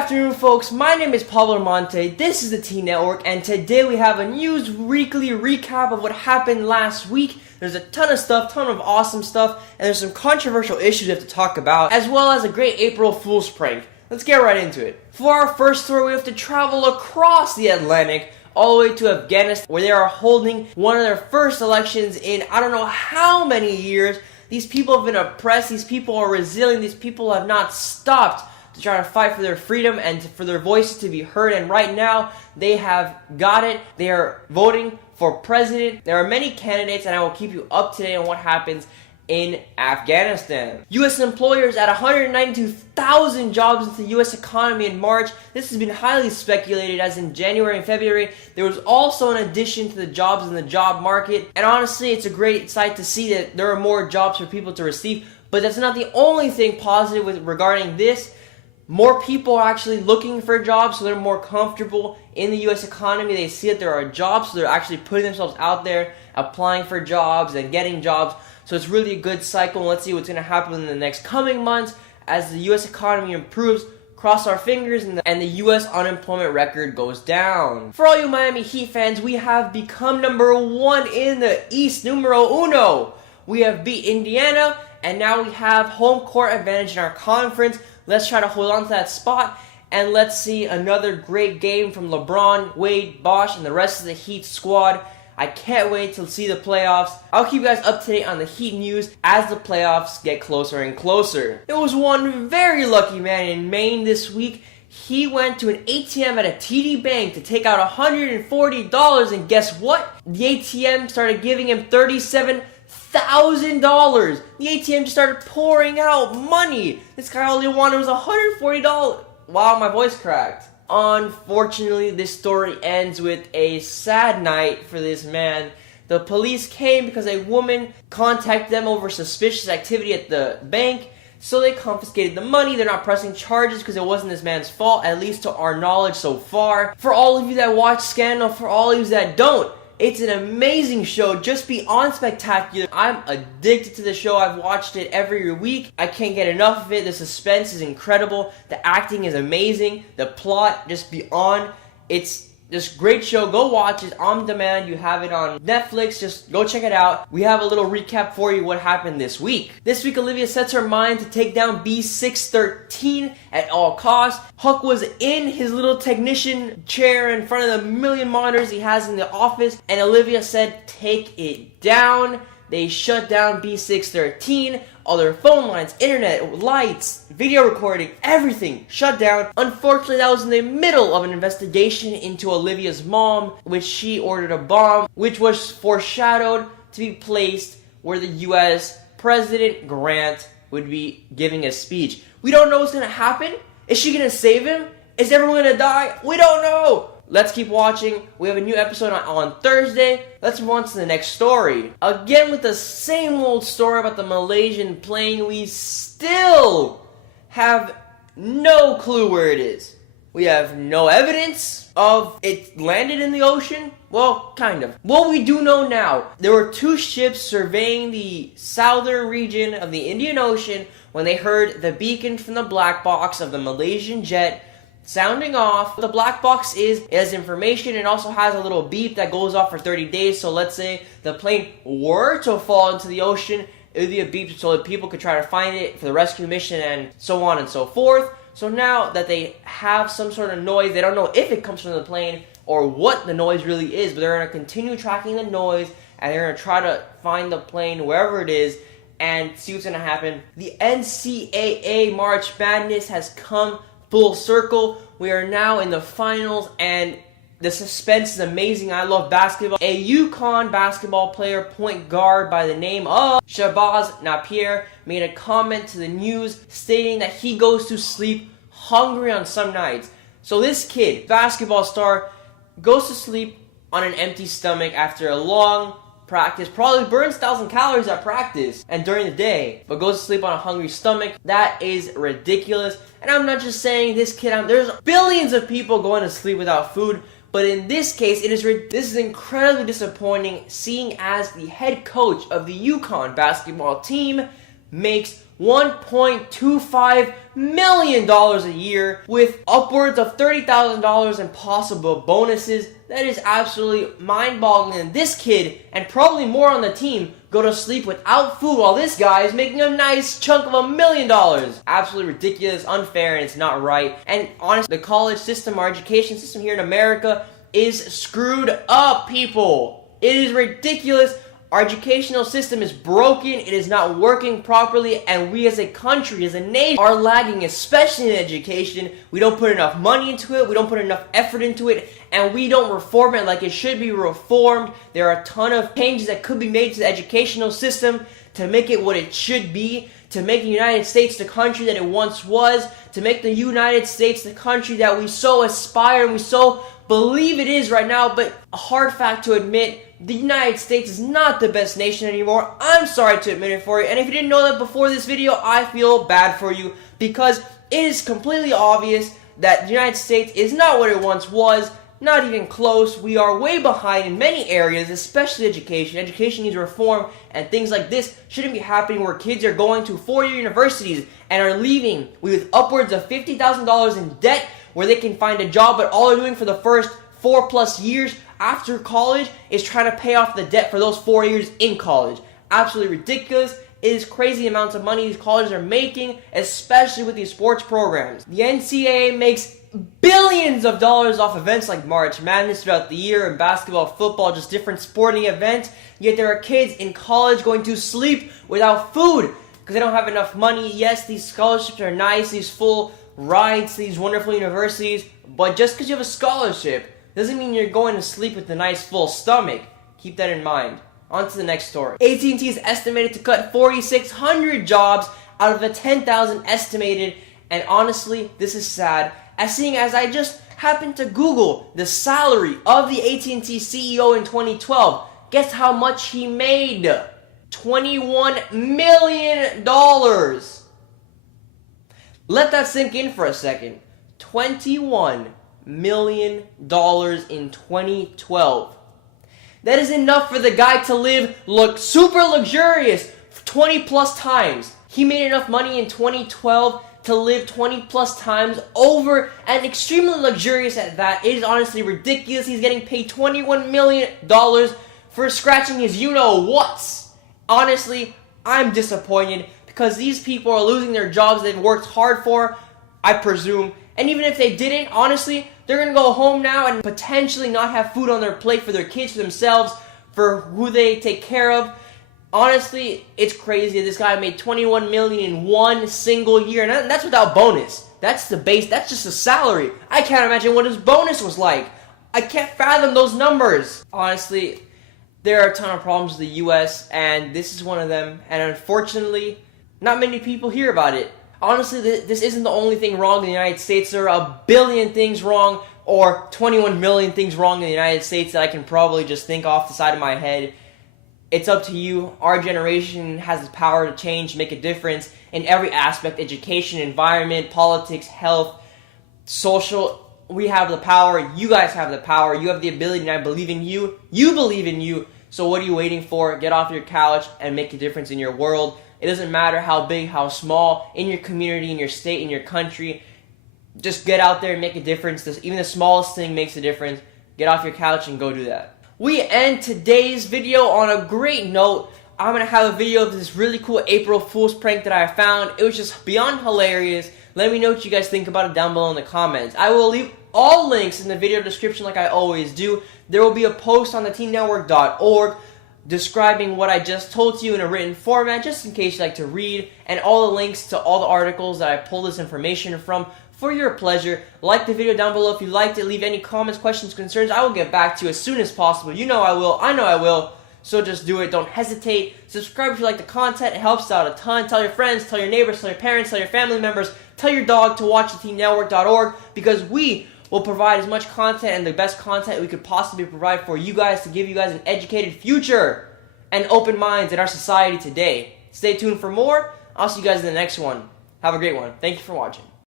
afternoon, folks. My name is Pablo Monte. This is the T Network, and today we have a news weekly recap of what happened last week. There's a ton of stuff, ton of awesome stuff, and there's some controversial issues we have to talk about, as well as a great April Fool's prank. Let's get right into it. For our first story, we have to travel across the Atlantic, all the way to Afghanistan, where they are holding one of their first elections in I don't know how many years. These people have been oppressed, these people are resilient, these people have not stopped to try to fight for their freedom and for their voices to be heard, and right now they have got it. They are voting for president. There are many candidates, and I will keep you up to date on what happens in Afghanistan. U.S. employers add 192,000 jobs into the U.S. economy in March. This has been highly speculated, as in January and February there was also an addition to the jobs in the job market, and honestly it's a great sight to see that there are more jobs for people to receive. But that's not the only thing positive regarding this. More people are actually looking for jobs, so they're more comfortable in the U.S. economy. They see that there are jobs, so they're actually putting themselves out there, applying for jobs and getting jobs. So it's really a good cycle, and let's see what's going to happen in the next coming months as the U.S. economy improves. Cross our fingers, and the U.S. unemployment record goes down. For all you Miami Heat fans, we have become number one in the East, numero uno. We have beat Indiana, and now we have home court advantage in our conference. Let's try to hold on to that spot, and let's see another great game from LeBron, Wade, Bosh, and the rest of the Heat squad. I can't wait to see the playoffs. I'll keep you guys up to date on the Heat news as the playoffs get closer and closer. There was one very lucky man in Maine this week. He went to an ATM at a TD Bank to take out $140, and guess what? The ATM started giving him $37,000. The ATM just started pouring out money. This guy only wanted was $140. Wow, my voice cracked. Unfortunately, this story ends with a sad night for this man. The police came because a woman contacted them over suspicious activity at the bank, so they confiscated the money. They're not pressing charges because it wasn't this man's fault, at least to our knowledge so far. For all of you that watch Scandal, for all of you that don't, it's an amazing show, just beyond spectacular. I'm addicted to the show. I've watched it every week. I can't get enough of it. The suspense is incredible. The acting is amazing. The plot, just beyond. It's just great show. Go watch it on demand. You have it on Netflix. Just go check it out. We have a little recap for you what happened this week. This week, Olivia sets her mind to take down B613 at all costs. Huck was in his little technician chair in front of the million monitors he has in the office, and Olivia said, "Take it down." They shut down B613. All their phone lines, internet, lights, video recording, everything shut down. Unfortunately, that was in the middle of an investigation into Olivia's mom, which she ordered a bomb, which was foreshadowed to be placed where the U.S. President Grant would be giving a speech. We don't know what's going to happen. Is she going to save him? Is everyone going to die? We don't know. Let's keep watching. We have a new episode on Thursday. Let's move on to the next story. Again, with the same old story about the Malaysian plane, we still have no clue where it is. We have no evidence of it landed in the ocean. Well, kind of. What we do know now, there were two ships surveying the southern region of the Indian Ocean when they heard the beacon from the black box of the Malaysian jet sounding off. The black box has information. It also has a little beep that goes off for 30 days. So let's say the plane were to fall into the ocean, it would be a beep so that people could try to find it for the rescue mission and so on and so forth. So now that they have some sort of noise, they don't know if it comes from the plane or what the noise really is, but they're going to continue tracking the noise, and they're going to try to find the plane wherever it is and see what's going to happen. The NCAA March Madness has come full circle. We are now in the finals, and the suspense is amazing. I love basketball. A UConn basketball player, point guard by the name of Shabazz Napier, made a comment to the news stating that he goes to sleep hungry on some nights. So this kid, basketball star, goes to sleep on an empty stomach after a long practice, probably burns 1,000 calories at practice and during the day, but goes to sleep on a hungry stomach. That is ridiculous. And I'm not just saying this kid, there's billions of people going to sleep without food, but in this case, this is incredibly disappointing, seeing as the head coach of the UConn basketball team makes $1.25 million a year with upwards of $30,000 in possible bonuses. That is absolutely mind-boggling. And this kid, and probably more on the team, go to sleep without food while this guy is making a nice chunk of $1 million. Absolutely ridiculous, unfair, and it's not right. And honestly, the college system, our education system here in America is screwed up, people. It is ridiculous. Our educational system is broken, it is not working properly, and we as a country, as a nation, are lagging, especially in education. We don't put enough money into it, we don't put enough effort into it, and we don't reform it like it should be reformed. There are a ton of changes that could be made to the educational system to make it what it should be, to make the United States the country that it once was, to make the United States the country that we so aspire and we so believe it is right now. But a hard fact to admit, the United States is not the best nation anymore. I'm sorry to admit it for you, and if you didn't know that before this video, I feel bad for you, because it is completely obvious that the United States is not what it once was. Not even close. We are way behind in many areas, especially education. Education needs reform, and things like this shouldn't be happening where kids are going to four-year universities and are leaving with upwards of $50,000 in debt where they can find a job, but all they're doing for the first 4+ years after college is trying to pay off the debt for those 4 years in college. Absolutely ridiculous. It is crazy amounts of money these colleges are making, especially with these sports programs. The NCAA makes billions of dollars off events like March Madness throughout the year, and basketball, football, just different sporting events. Yet there are kids in college going to sleep without food because they don't have enough money. Yes, these scholarships are nice, these full rides to these wonderful universities, but just because you have a scholarship doesn't mean you're going to sleep with a nice full stomach. Keep that in mind. On to the next story. AT&T is estimated to cut 4,600 jobs out of the 10,000 estimated, and honestly, this is sad, as I just happened to Google the salary of the AT&T CEO in 2012. Guess how much he made? $21 million. Let that sink in for a second. $21 million in 2012. That is enough for the guy to live super luxurious 20+ times. He made enough money in 2012 to live 20+ times over, and extremely luxurious at that. It is honestly ridiculous. He's getting paid $21 million for scratching his you-know-whats. Honestly, I'm disappointed because these people are losing their jobs they've worked hard for, I presume. And even if they didn't, honestly, they're going to go home now and potentially not have food on their plate for their kids, for themselves, for who they take care of. Honestly, it's crazy. This guy made $21 million in one single year, and that's without bonus. That's the base. That's just a salary. I can't imagine what his bonus was like. I can't fathom those numbers. Honestly, there are a ton of problems with the U.S., and this is one of them. And unfortunately, not many people hear about it. Honestly, this isn't the only thing wrong in the United States. There are a billion things wrong, or 21 million things wrong in the United States that I can probably just think off the side of my head. It's up to you. Our generation has the power to change, make a difference in every aspect: education, environment, politics, health, social. We have the power. You guys have the power. You have the ability, and I believe in you. You believe in you. So what are you waiting for? Get off your couch and make a difference in your world. It doesn't matter how big, how small, in your community, in your state, in your country. Just get out there and make a difference. Even the smallest thing makes a difference. Get off your couch and go do that. We end today's video on a great note. I'm going to have a video of this really cool April Fool's prank that I found. It was just beyond hilarious. Let me know what you guys think about it down below in the comments. I will leave all links in the video description like I always do. There will be a post on the teennetwork.org describing what I just told you in a written format, just in case you like to read, and all the links to all the articles that I pulled this information from for your pleasure. Like the video down below if you liked it. Leave any comments, questions, concerns. I will get back to you as soon as possible. You know I will. I know I will. So just do it. Don't hesitate. Subscribe if you like the content. It helps out a ton. Tell your friends, tell your neighbors, tell your parents, tell your family members, tell your dog to watch theteennetwork.org, because we will provide as much content and the best content we could possibly provide for you guys to give you guys an educated future and open minds in our society today. Stay tuned for more. I'll see you guys in the next one. Have a great one. Thank you for watching.